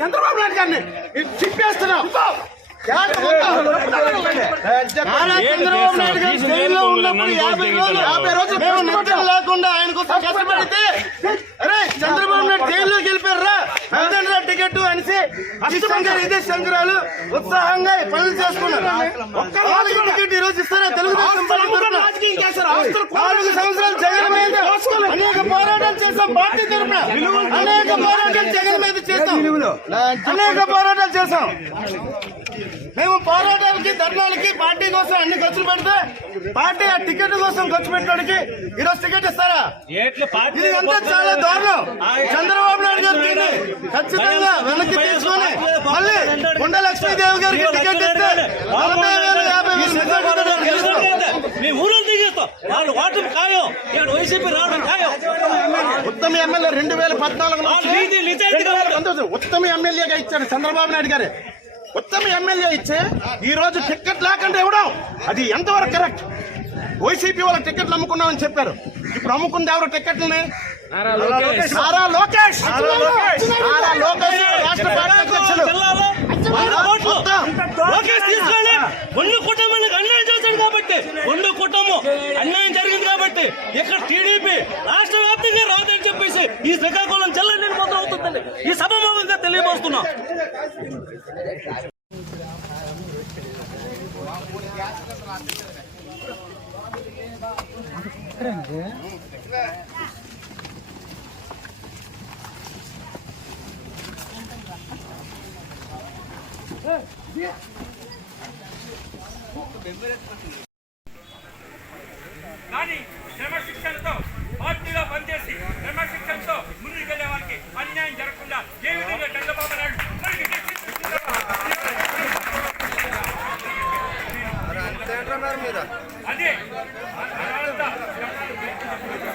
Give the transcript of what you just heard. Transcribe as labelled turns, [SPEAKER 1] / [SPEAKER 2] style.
[SPEAKER 1] చంద్రబాబు నాయుడు గారిని చెప్పేస్తున్నాం నారా చంద్రబాబు నాయుడు గారు జైల్లో ఉన్నప్పుడు యాభై రోజులు యాభై రోజులు మేము నిద్ర లేకుండా ఆయన కోసం కష్టపడితే అరే చంద్రబాబు నాయుడు జైల్లోకి వెళ్ళిపోయారా? టికెట్ అనేసి ఇష్టంగా ఇదే శంకరాలు ఉత్సాహంగా పనులు చేసుకున్నారు. ఒక్క టికెట్ ఈ రోజు ఇస్తారా? తెలుగుదేశం? నాలుగు సంవత్సరాలు జగన్ మీద అనేక పోరాటాలు చేశాం పార్టీ అనేక పోరాటాలు జగన్ మీద చేశాం అనేక పోరాటాలు చేశాం మేము పోరాటాలకి ధర్నాలకి పార్టీ కోసం అన్ని ఖర్చులు పెడితే పార్టీ ఆ టికెట్ కోసం ఖర్చు పెట్టడానికి ఈరోజు టికెట్ ఇస్తారా? ఇది అంతా చాలా దారుణం. చంద్రబాబు నాయుడు గారు దీన్ని ఖచ్చితంగా వెనక్కి తీసుకొని మళ్ళీ కొండ లక్ష్మీదేవి గారికి టికెట్ ఇస్తే నలభై వేలు యాభై వేలు.
[SPEAKER 2] మీ ఊళ్ళో దిగేస్తాం వాళ్ళు ఓటమి ఖాయం. ఇక్కడ వైసీపీ రావడం ఖాయం.
[SPEAKER 1] ఉత్తమ ఎమ్మెల్యే రెండు వేల పద్నాలుగులో. ఉత్తమ ఎమ్మెల్యేగా ఇచ్చారు చంద్రబాబు నాయుడు గారు. ఉత్తమ ఎమ్మెల్యే ఇచ్చే ఈ రోజు టికెట్ లేకుండా ఇవ్వడం అది ఎంతవరకు కరెక్ట్? వైసీపీ వాళ్ళ టికెట్లు అమ్ముకున్నామని చెప్పారు. ఇప్పుడు అమ్ముకుంది ఎవరు టికెట్లని నారా లోకేష్. నారా లోకేష్. రాష్ట్ర పార్టీ అధ్యక్షులు.
[SPEAKER 2] లోకేష్. తీసుకొని ఒండు కుటుంబానికి అన్యాయం చేశాడు కాబట్టి ఒండు కుటుంబం అన్యాయం జరిగింది కాబట్టి ఇక్కడ టీడీపీ రాష్ట్ర ఈ శ్రీకాకుళం జిల్లా నేను మొదలవుతుందండి ఈ సభ మూలంగా తెలియపరుస్తున్నా ಬೆಂಬಲ 네. 아, 파이팅!